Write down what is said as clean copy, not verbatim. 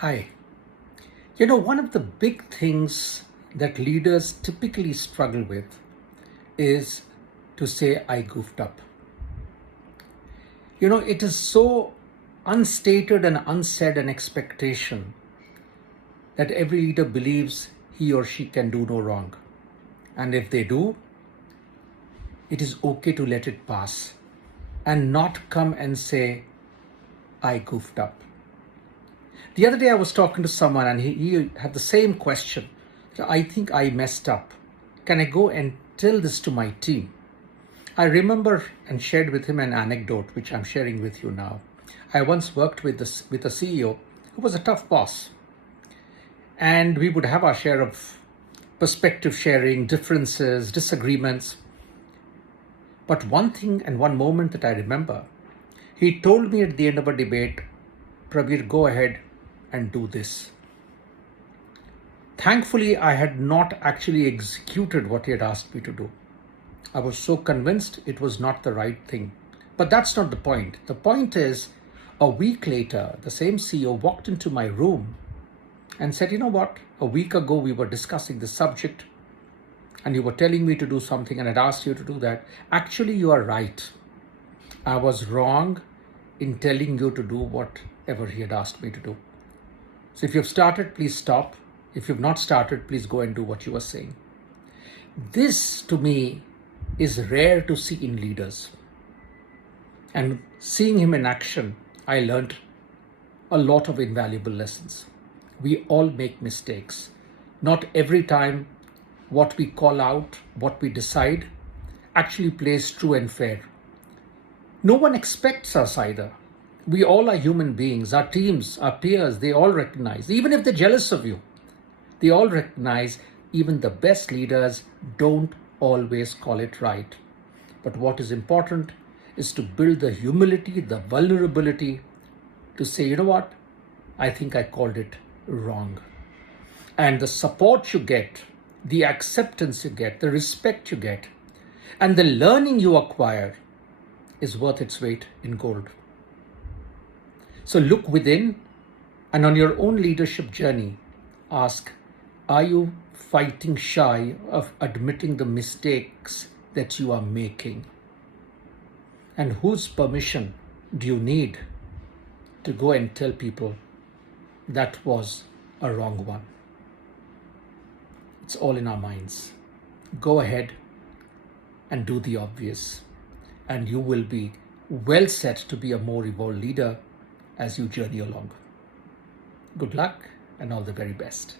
Hi. One of the big things that leaders typically struggle with is to say, I goofed up. It is so unstated and unsaid an expectation that every leader believes he or she can do no wrong. And if they do, it is okay to let it pass and not come and say, I goofed up. The other day I was talking to someone and he had the same question. I think I messed up. Can I go and tell this to my team? I remember and shared with him an anecdote which I'm sharing with you now. I once worked with a CEO who was a tough boss, and we would have our share of perspective sharing, differences, disagreements. But one thing and one moment that I remember, he told me at the end of a debate, Prabir, go ahead and do this. Thankfully, I had not actually executed what he had asked me to do. I was so convinced it was not the right thing. But that's not the point. The point is, a week later, the same CEO walked into my room and said, you know what? A week ago, we were discussing this subject and you were telling me to do something and I'd asked you to do that. Actually, you are right. I was wrong in telling you to do whatever he had asked me to do. So if you've started, please stop. If you've not started, please go and do what you were saying. This, to me, is rare to see in leaders. And seeing him in action, I learned a lot of invaluable lessons. We all make mistakes. Not every time what we call out, what we decide, actually plays true and fair. No one expects us either. We all are human beings. Our teams, our peers, they all recognize, even if they're jealous of you, they all recognize even the best leaders don't always call it right. But what is important is to build the humility, the vulnerability to say, you know what, I think I called it wrong. And the support you get, the acceptance you get, the respect you get, and the learning you acquire is worth its weight in gold. So look within and on your own leadership journey, ask, are you fighting shy of admitting the mistakes that you are making? And whose permission do you need to go and tell people that was a wrong one? It's all in our minds. Go ahead and do the obvious, and you will be well set to be a more evolved leader as you journey along. Good luck and all the very best.